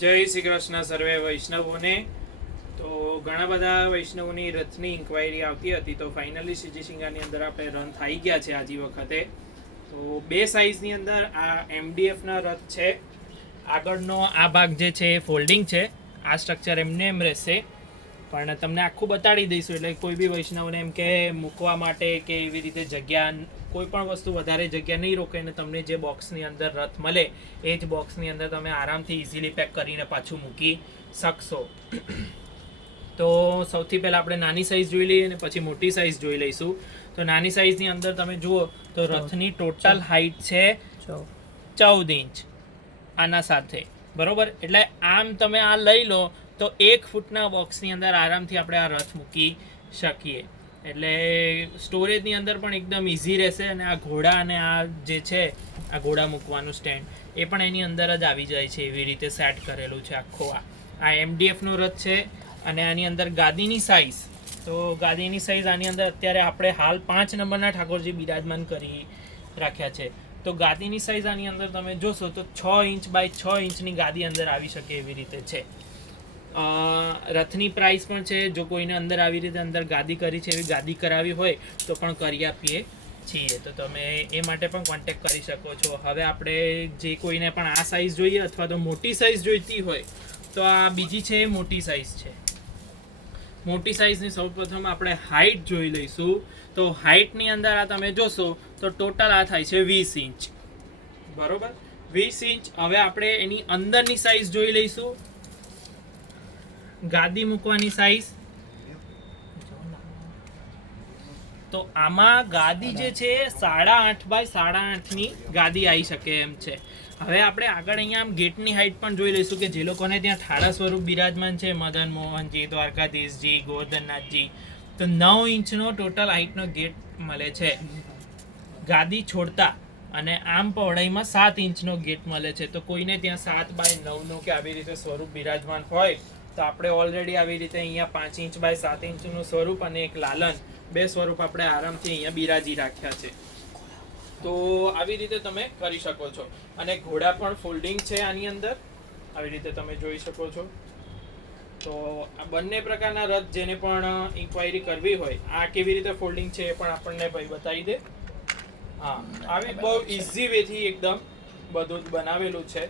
જય શ્રી કૃષ્ણ સર્વે વૈષ્ણવોને. તો ઘણા બધા વૈષ્ણવોની રથની ઇન્ક્વાયરી આવતી હતી, તો ફાઇનલી શ્રીજી શિંગારની અંદર આપણે રન થઈ ગયા છે આજી વખતે. તો બે સાઇઝની અંદર આ એમડીએફના રથ છે. આગળનો આ ભાગ જે છે એ ફોલ્ડિંગ છે, આ સ્ટ્રક્ચર એમને એમ રહેશે, પણ તમને આખું બતાડી દઈશું. એટલે કોઈ બી વૈષ્ણવને એમ કે મૂકવા માટે કે એવી રીતે જગ્યા, કોઈ પણ વસ્તુ વધારે જગ્યા નહીં રોકે ને તમને જે બોક્સની અંદર રથ મળે એ જ બોક્સની અંદર તમે આરામથી ઇઝીલી પેક કરીને પાછું મૂકી શકશો. તો સૌથી પહેલાં આપણે નાની સાઇઝ જોઈ લઈએ અને પછી મોટી સાઇઝ જોઈ લઈશું. તો નાની સાઇઝની અંદર તમે જુઓ તો રથની ટોટલ હાઇટ છે 14 ઇંચ આના સાથે, બરોબર. એટલે આમ તમે આ લઈ લો તો 1 ફૂટના બોક્સની અંદર આરામથી આપણે આ રથ મૂકી શકીએ. એટલે સ્ટોરેજની અંદર પણ એકદમ ઇઝી રહેશે. અને આ ઘોડા અને આ જે છે આ ઘોડા મૂકવાનું સ્ટેન્ડ એ પણ એની અંદર જ આવી જાય છે, એવી રીતે સેટ કરેલું છે આખો. આ એમડીએફનો રથ છે. અને આની અંદર ગાદીની સાઇઝ, તો ગાદીની સાઇઝ આની અંદર અત્યારે આપણે હાલ 5 નંબરના ઠાકોરજી બિરાજમાન કરી રાખ્યા છે. તો ગાદીની સાઇઝ આની અંદર તમે જોશો તો 6 ઇંચ બાય 6 ઇંચની ગાદી અંદર આવી શકે એવી રીતે છે. રથની પ્રાઇસ પણ છે, જો કોઈને અંદર આવી રીતે અંદર ગાદી કરી છે, એવી ગાદી કરાવી હોય તો પણ કરી આપીએ છીએ. તો તમે એ માટે પણ કોન્ટેક્ટ કરી શકો છો. હવે આપણે જે કોઈને પણ આ સાઇઝ જોઈએ અથવા તો મોટી સાઇઝ જોઈતી હોય તો આ બીજી છે, મોટી સાઇઝ છે. મોટી સાઇઝની સૌપ્રથમ આપણે હાઇટ જોઈ લઈશું. તો હાઇટની અંદર આ તમે જોશો તો ટોટલ આ થાય છે 20 ઇંચ, બરોબર, 20 ઇંચ. હવે આપણે એની અંદરની સાઇઝ જોઈ લઈશું. ગાદી મૂકવાની સાઇઝ, તો આમાં ગાદી જે છે 8.5 બાય 8.5ની ગાદી આવી શકે એમ છે. હવે આપણે આગળ અહીંયા આમ ગેટની હાઇટ પણ જોઈ લઈશું કે જે લોકોને ત્યાં ઠાડા સ્વરૂપ બિરાજમાન છે, મદન મોહનજી, દ્વારકાધીશજી, ગોવર્ધનનાથજી, તો 9 ઇંચનો ટોટલ હાઇટનો ગેટ મળે છે ગાદી છોડતા. અને આમ પહોળાઈમાં 7 ઇંચનો ગેટ મળે છે. તો કોઈને ત્યાં 7 બાય 9નો કે આવી રીતે સ્વરૂપ બિરાજમાન હોય તો આપણે ઓલરેડી આવી રીતે અહીંયા 5 ઇંચ બાય 7 ઇંચનું સ્વરૂપ અને એક લાલન, 2 સ્વરૂપ આપણે આરામથી અહીંયા બિરાજી રાખ્યા છે. તો આવી રીતે તમે કરી શકો છો. અને ઘોડા પણ ફોલ્ડિંગ છે આની અંદર, આવી રીતે તમે જોઈ શકો છો. તો આ બંને પ્રકારના રથ જેને પણ ઇન્ક્વાયરી કરવી હોય, આ કેવી રીતે ફોલ્ડિંગ છે એ પણ આપણને ભાઈ બતાવી દે. હા, આવી બહુ ઇઝી વેથી એકદમ બધું જ બનાવેલું છે.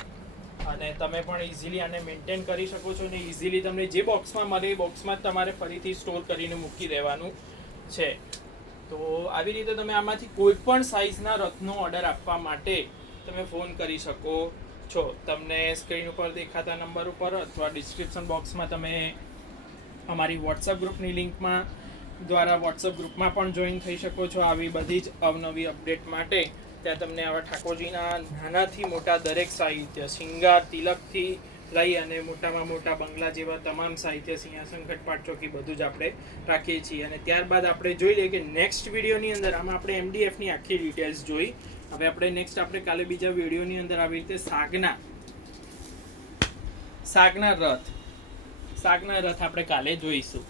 અને તમે પણ ઇઝીલી આને મેન્ટેન કરી શકો છો. અને ઇઝીલી તમને જે બોક્સમાં મળે એ બોક્સમાં તમારે ફરીથી સ્ટોર કરીને મૂકી દેવાનું છે. તો આવી રીતે તમે આમાંથી કોઈ પણ સાઇઝના રથનો ઓર્ડર આપવા માટે તમે ફોન કરી શકો છો. તમને સ્ક્રીન ઉપર દેખાતા નંબર ઉપર અથવા ડિસ્ક્રિપ્શન બોક્સમાં તમે અમારી વોટ્સઅપ ગ્રુપની લિંકમાં દ્વારા વોટ્સઅપ ગ્રુપમાં પણ જોઈન થઈ શકો છો. આવી બધી જ અવનવી અપડેટ માટે ત્યાં તમને આવા ઠાકોરજીના નાનાથી મોટા દરેક સાહિત્ય, શિંગાર, તિલકથી લઈ અને મોટામાં મોટા બંગલા જેવા તમામ સાહિત્ય, સિંહાસન, ઘટપાટ, ચોકી બધું જ આપણે રાખીએ છીએ. અને ત્યારબાદ આપણે જોઈ લઈએ કે નેક્સ્ટ વિડીયોની અંદર આમાં આપણે એમડીએફની આખી ડિટેલ્સ જોઈ. હવે આપણે નેક્સ્ટ આપણે કાલે બીજા વિડીયોની અંદર આવી રીતે સાગના રથ આપણે કાલે જોઈશું.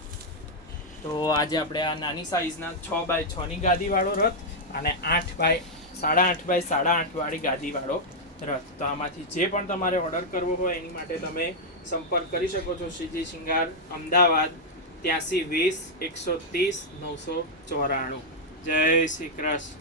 તો આજે આપણે આ નાની સાઇઝના 6 બાય 6ની ગાદીવાળો રથ અને 8.5 બાય 8.5 વાળી ગાદીવાળો રથ. તો આમાંથી જે પણ તમારે ઓર્ડર કરવો હોય એની માટે તમે સંપર્ક કરી શકો છો. શ્રીજી શિંગાર, અમદાવાદ 83 20 130 994. જય શ્રી કૃષ્ણ.